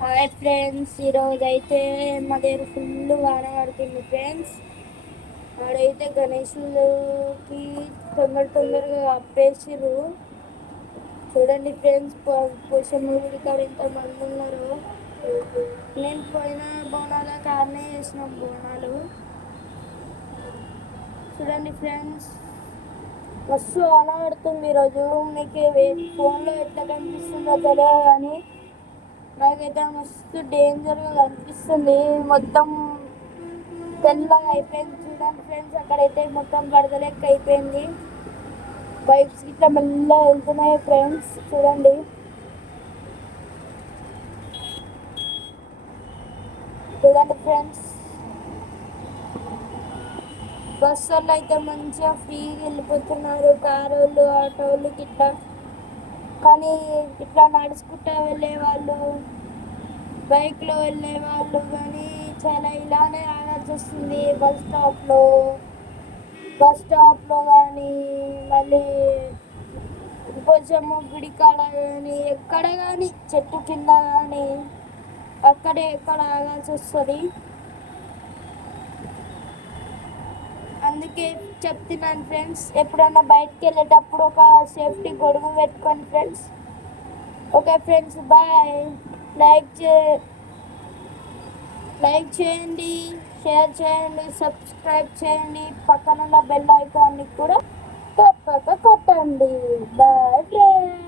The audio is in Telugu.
హాయ్ ఫ్రెండ్స్, ఈరోజు అయితే మా దగ్గర ఫుల్ వాన పడుతుంది ఫ్రెండ్స్. ఆడైతే గణేషులకి తొందరగా అప్పేసిర్రు. చూడండి ఫ్రెండ్స్, పోషమ్మ గుడి కాడ ఎంతమంది ఉన్నారు. నేను పోయిన బోనాల కాడనే చేసినాం బోనాలు. చూడండి ఫ్రెండ్స్, మస్తు వాన పడుతుంది ఈరోజు. మీకు ఫోన్లో ఎట్లా కనిపిస్తుందో తెలియదు కానీ నాకైతే మస్తు డేంజర్గా కనిపిస్తుంది. మొత్తం తెల్లగా అయిపోయింది. చూడండి ఫ్రెండ్స్, అక్కడైతే మొత్తం బడదలెక్క అయిపోయింది. బైక్స్ ఇట్లా మెల్లగా వెళ్తున్నాయి ఫ్రెండ్స్. చూడండి, ఫ్రెండ్స్, బస్సుల్లో అయితే మంచిగా ఫ్రీగా వెళ్ళిపోతున్నారు, కారు వాళ్ళు, ఆటో వాళ్ళు ఇట్లా. కానీ ఇట్లా నడుచుకుంటూ వెళ్ళే వాళ్ళు, బైక్లో వెళ్ళే వాళ్ళు కానీ చాలా ఇలానే ఆగాల్సి వస్తుంది. బస్ స్టాప్లో కానీ, మళ్ళీ కొంచెము గుడి కాడ కానీ, ఎక్కడ కానీ, చెట్టు కింద కానీ ఎక్కడ ఆగాల్సి వస్తుంది. అందుకే చెప్తున్నాను ఫ్రెండ్స్, ఎప్పుడన్నా బయటకు వెళ్ళేటప్పుడు ఒక సేఫ్టీ గొడుగు పెట్టుకోండి friends. Okay friends, bye. Like చేయండి, షేర్ చేయండి, సబ్స్క్రైబ్ చేయండి. పక్కనున్న బెల్ ఐకాన్ని కూడా తప్పక కొట్టండి. Bye friends.